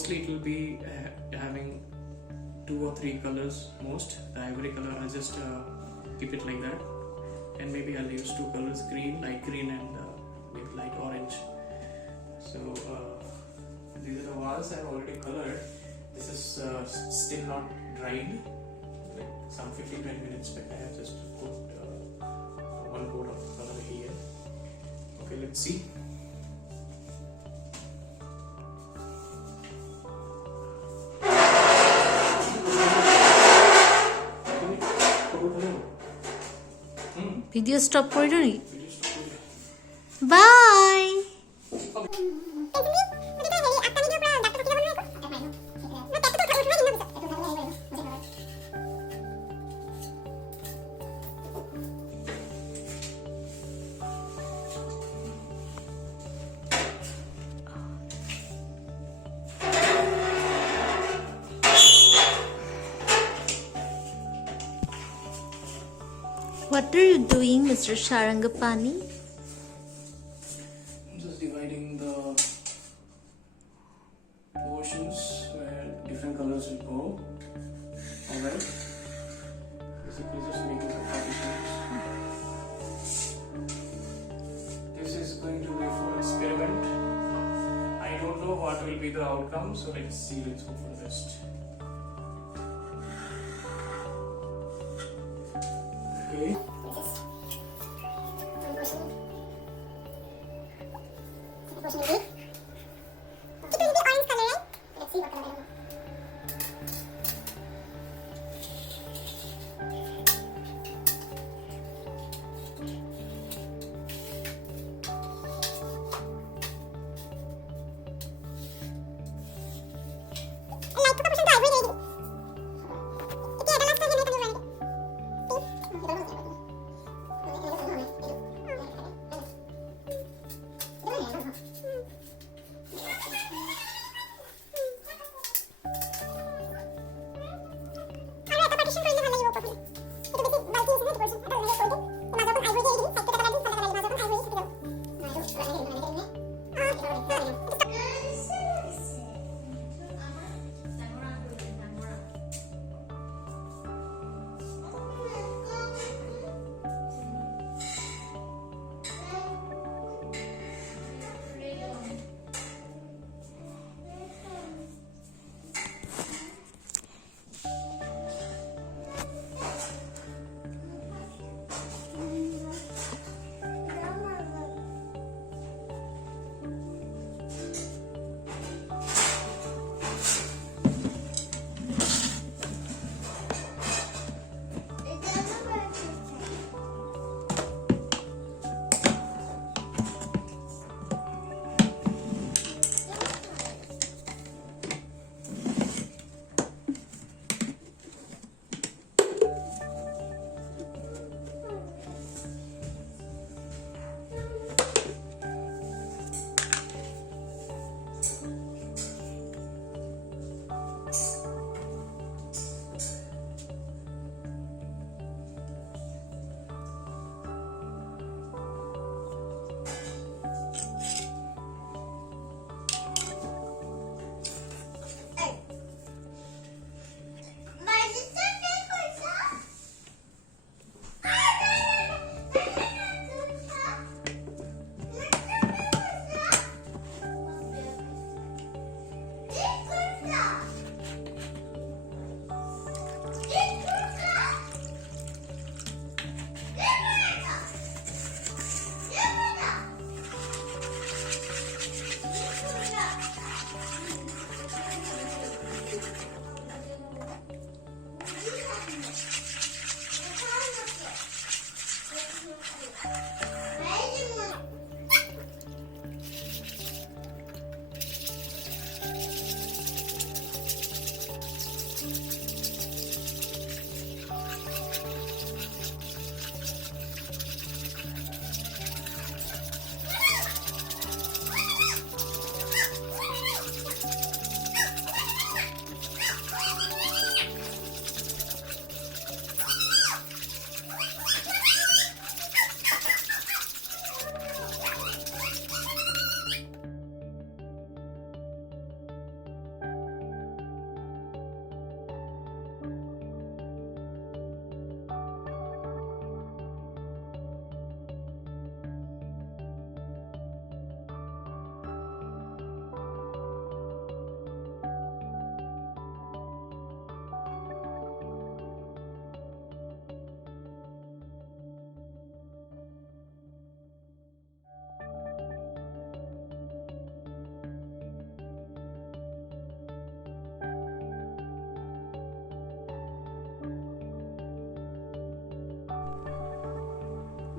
mostly it will be having 2 or 3 colors most. The ivory color I'll just keep it like that, and maybe I'll use 2 colors, green, light green, and maybe light orange. So these are the walls I've already colored. This is still not dried, like some 15-20 minutes back. I have just put one coat of color here. Okay, let's see. Video stop কৰি দিও নেকি? By. What are you doing, Mr. Sharangapani? I'm just dividing the portions where different colors will go. Alright. Basically just making some partitions. This is going to be for experiment. I don't know what will be the outcome, so let's see, let's hope for the best. Okay.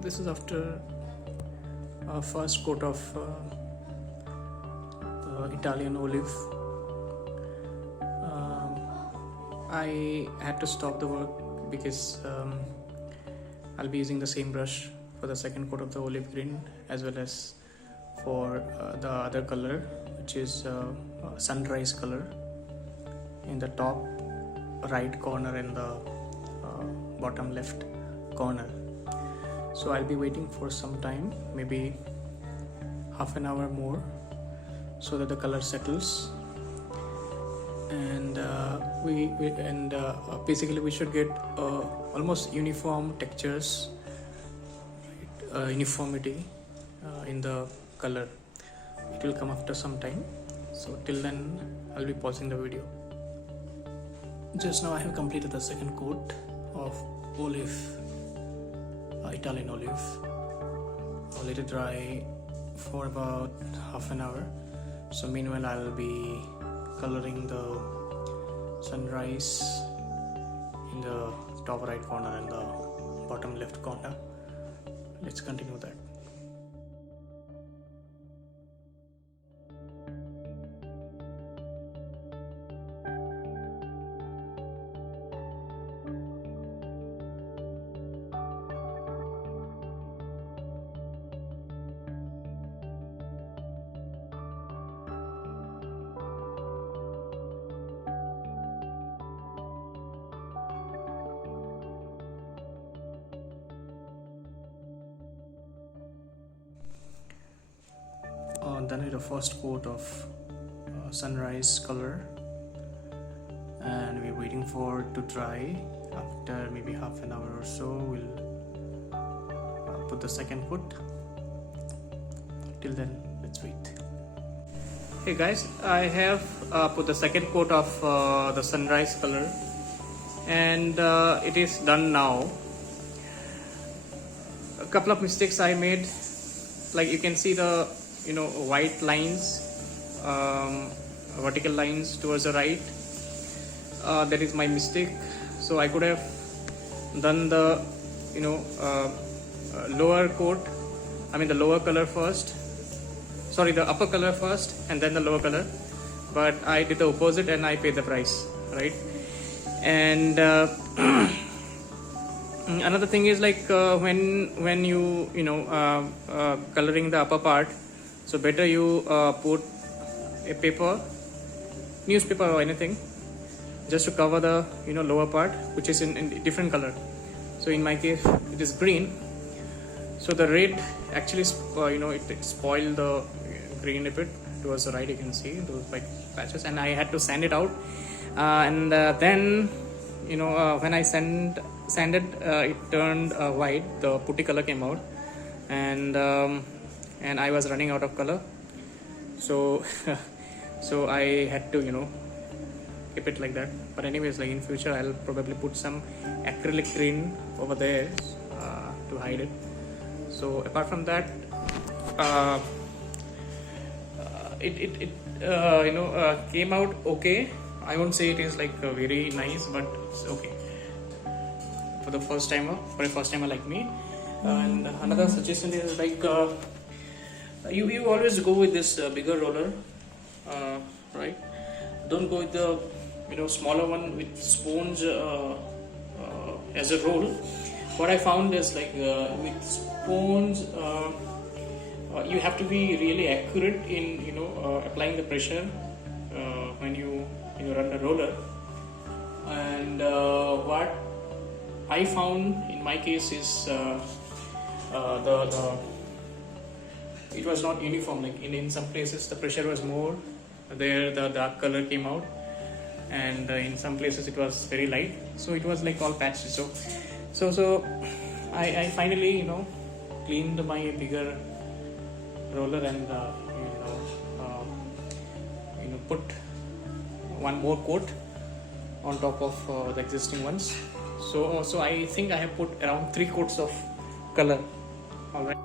This is after first coat of the Italian olive. I had to stop the work because I'll be using the same brush for the second coat of the olive green, as well as for the other color, which is sunrise color, in the top right corner and the bottom left corner. So I'll be waiting for some time, maybe half an hour more, so that the color settles. And basically we should get almost uniform textures, uniformity in the color. It will come after some time, so till then I'll be pausing the video. Just now I have completed the second coat of olive, Italian olive. I'll let it dry for about half an hour. So meanwhile I'll be coloring the sunrise in the top right corner and the bottom left corner. Let's continue that. Done with the first coat of sunrise color, and we're waiting for it to dry. After maybe half an hour or so, we'll put the second coat. Till then, let's wait. Hey guys, I have put the second coat of the sunrise color, and it is done now. A couple of mistakes I made, like you can see the white lines, vertical lines towards the right. That is my mistake. So I could have done the lower coat, the lower color first, sorry, the upper color first and then the lower color, but I did the opposite and I paid the price, right? And another thing is, like when you coloring the upper part, so better you put a paper, newspaper or anything, just to cover the lower part, which is in different color. So in my case it is green, so the red actually it spoiled the green a bit towards the right. You can see those white patches, and I had to sand it out, and then when I sanded it turned white, the putty color came out, and I was running out of color, so so I had to keep it like that. But anyways, like in future I'll probably put some acrylic green over there to hide it. So apart from that, it came out okay. I won't say it is like very nice, but it's okay for a first timer like me. And another suggestion is, like you always go with this bigger roller, right? Don't go with the smaller one with sponge as a roll. What I found is, like with sponge, you have to be really accurate in applying the pressure when you run the roller. And what I found in my case is it was not uniform. Like in some places the pressure was more, there the dark color came out, and in some places it was very light, so it was like all patchy. So I finally cleaned my bigger roller and put one more coat on top of the existing ones. So I think I have put around 3 coats of color. All right.